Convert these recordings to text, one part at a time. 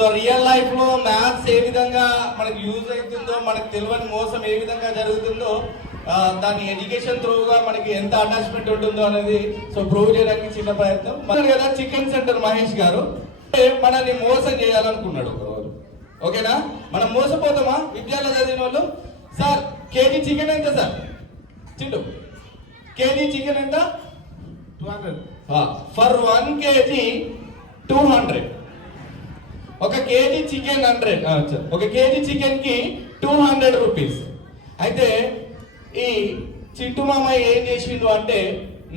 So real life లో మ్యాథ్స్ ఏ విధంగా మనకు యూజ్ అవుతుందో, మనకు తెలియని మోసం ఏ విధంగా జరుగుతుందో, దాని ఎడ్యుకేషన్ త్రూగా మనకి ఎంత అటాచ్మెంట్ ఉంటుందో అనేది సో ప్రూవ్ చేయడానికి చిన్న ప్రయత్నం. మన కదా చికెన్ సెంటర్ మహేష్ గారు మనల్ని మోసం చేయాలనుకున్నాడు ఒక రోజు. ఓకేనా, మనం మోసపోతామా విద్యాలయ చదివిన వాళ్ళు? సార్ కేజీ చికెన్ ఎంత సార్? చింటూ కేజీ చికెన్ ఎంత? 200. ఫర్ 1 kg 200. ఒక కేజీ చికెన్ 100. ఒక కేజీ చికెన్ కి 200 రూపీస్. అయితే ఈ చింటూ మామయ్య ఏం చేసిండు అంటే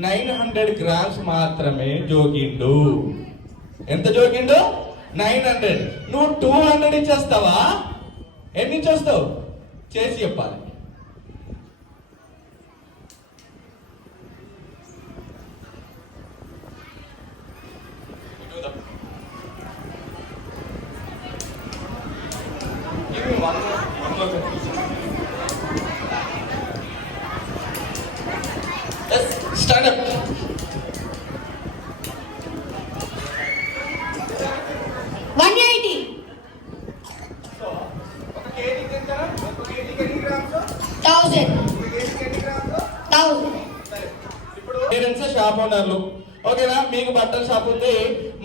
900 గ్రామ్స్ మాత్రమే జోకిండు. ఎంత జోకిండు? 900. నువ్వు 200 ఇచ్చేస్తావా? ఎన్ని ఇచ్చేస్తావు? చేసి చెప్పాలి. Stand up. 180. So, ఒక కేజీకి ఎంత? ఒక కేజీకి ఎన్ని గ్రామ్స్? 1000. ఒక కేజీకి ఎన్ని గ్రామ్స్? 1000. సరే, ఇప్పుడు పేరెంట్స్ షాప్ ఓనర్లు, ఓకేనా? మీకు బట్టల షాప్ ఉంది,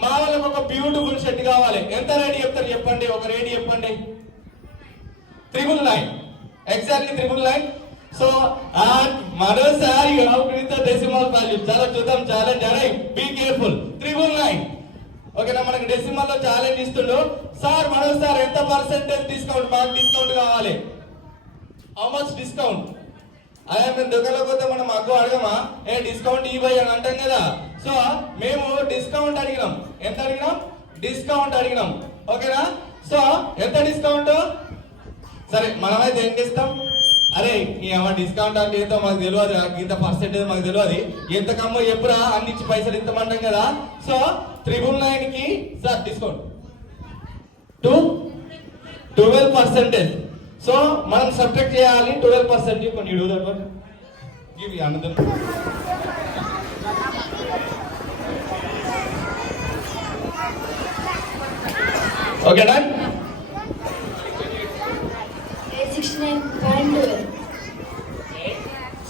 మా వాళ్ళకి ఒక బ్యూటిఫుల్ షర్ట్ కావాలి. ఎంత రేట్ చెప్తారు చెప్పండి, ఒక రేట్ చెప్పండి. 999. ఎగ్జాక్ట్లీ 999. సో మరోసారి డెసిమల్ వాల్యూ చాలా చూద్దాం. ఛాలెంజ్ అరే బీ కేర్ఫుల్. 999. ఓకేనా, మనకి డెసిమల్ లో ఛాలెంజ్ ఇస్తుండు. సార్ మరోసారి ఎంత పర్సెంటేజ్ డిస్కౌంట్? మాకు డిస్కౌంట్ కావాలి. How much discount? అదే మేము దుకాణంలోకి పోతే మనం అగ్గు అడగమా, ఏ డిస్కౌంట్ ఇవ్వయి అని అంటాం కదా. సో మేము డిస్కౌంట్ అడిగినాం. ఎంత అడిగినాం? డిస్కౌంట్ అడిగినాం. ఓకేనా, సో ఎంత డిస్కౌంట్? సరే మనమైతే ఏం చేస్తాం? అరే ఏమన్నా డిస్కౌంట్ అంటే ఏంటో మాకు తెలియదు, ఇంత పర్సెంటేజ్ మాకు తెలియదు, ఎంత కమ్మో ఎప్పుడా అన్ని ఇచ్చి పైసలు ఇస్తామంటాం కదా. సో 999 కి సార్ డిస్కౌంట్ 12%. సో మనం సబ్ట్రాక్ట్ చేయాలి 12%. కొన్ని do that one, give another. Okay done. 69.12.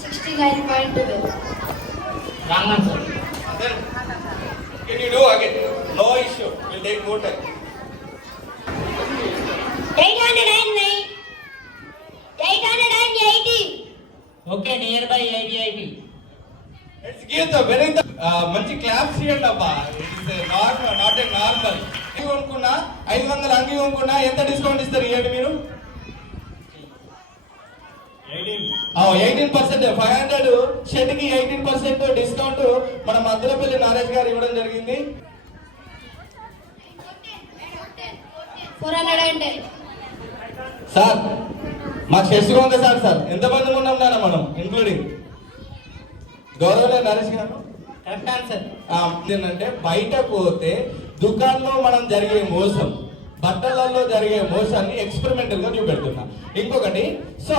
69.12. Wrong answer. Then can you do again? No issue. We'll take more time. 809. 880. Okay, nearby 80. Let's give the very మంచి క్లాప్స్ ఇవ్వండి అబ్బా. It is normal, not a normal. అంగి కొనుక్కున్నా 500 అంగి కొనుక్కున్నా ఎంత డిస్కౌంట్ ఇస్తారు ఇవ్వండి మీరు? 18%. 500 షర్ట్ కి 18% డిస్కౌంట్ మన మద్దలపల్లి నారేష్ గారు ఇవ్వడం జరిగింది. 410. సార్ మా చెస్ట్ ఉంది సార్. సార్ ఎంతమంది ఉన్నాం నాన్న మనం ఇంక్లూడింగ్ గౌరవ నరేష్ గారు? Correct answer. ఏంటంటే బయట పోతే దుకాణంలో మనం జరిగే మోసం, బట్టలలో జరిగే మోసాన్ని ఎక్స్పెరిమెంటల్ గా చూపెడుతున్నా. ఇంకొకటి, సో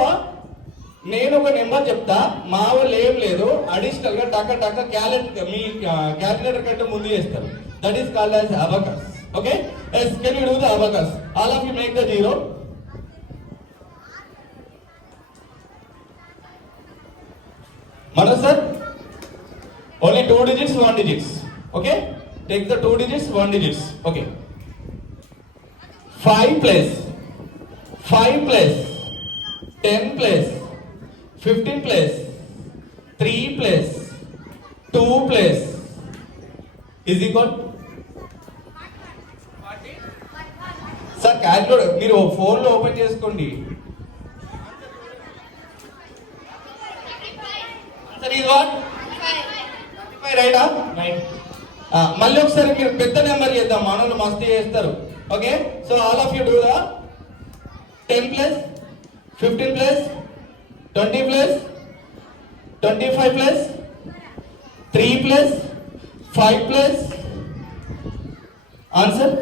నేను ఒక నెంబర్ చెప్తా, మా వాళ్ళు ఏం లేదు అడిషనల్ గా టక్క టక్క మీ క్యాలిక్యులేటర్ కంటే ముందు చేస్తారు. That is called as Abacus. Okay, can you do the Abacus? All of you make the zero. Manoj sir, only 2 digits, 1 digits. Okay, take the 2 digits, 1 digits. Okay, 5 plus 10 plus 15 plus 3 plus 2 plus is equal. Sir calculator మీరు ఫోన్ లో ఓపెన్ చేసుకోండి. సార్ ఇది వాట్? 35 రైటా? రైట్. మళ్ళీ ఒకసారి మీరు పెద్ద నెంబర్ చేద్దాం, మనోళ్ళు మస్తు చేస్తారు. Okay, so all of you do the 10 plus 15 plus 20 plus 25 plus 3 plus 5 plus answer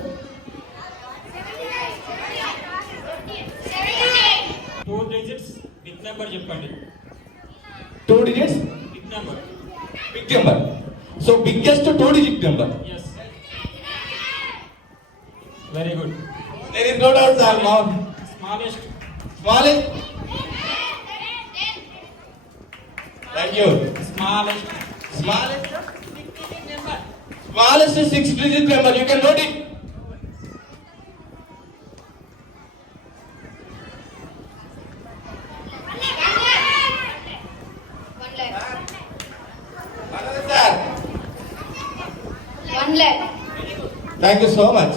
2 digits big number చెప్పండి. 2 digits big number. Big number. So biggest 2 digit number. yes very good. There is no doubt, sir. Mount. Smallest. Smallest. Thank you. Smallest. Smallest. Smallest 6-digit number. You can note it. Another, sir. 1 lakh. Thank you so much.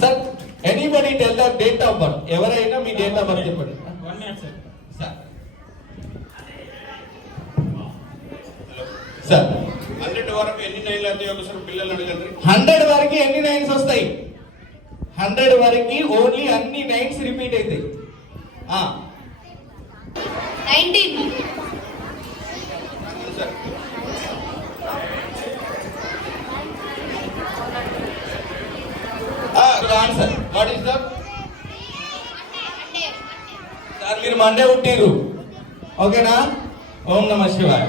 Sir, anybody tell the date of birth? ఎవరైనా మీ date of birth చెప్పండి. 1 minute, sir. Sir 100 వరకు ఎన్ని నైన్లు అవుతాయి ఒకసారి పిల్లలు అడగండి. 100 వరకు ఎన్ని నైన్స్ వస్తాయి? 100 వరకు ఓన్లీ అన్ని నైన్స్ రిపీట్ అవుతాయి. 19. Sir answer what is that? Sir మీరు మండే పుట్టిర్రు, ఓకేనా? ఓం నమ శివాయ.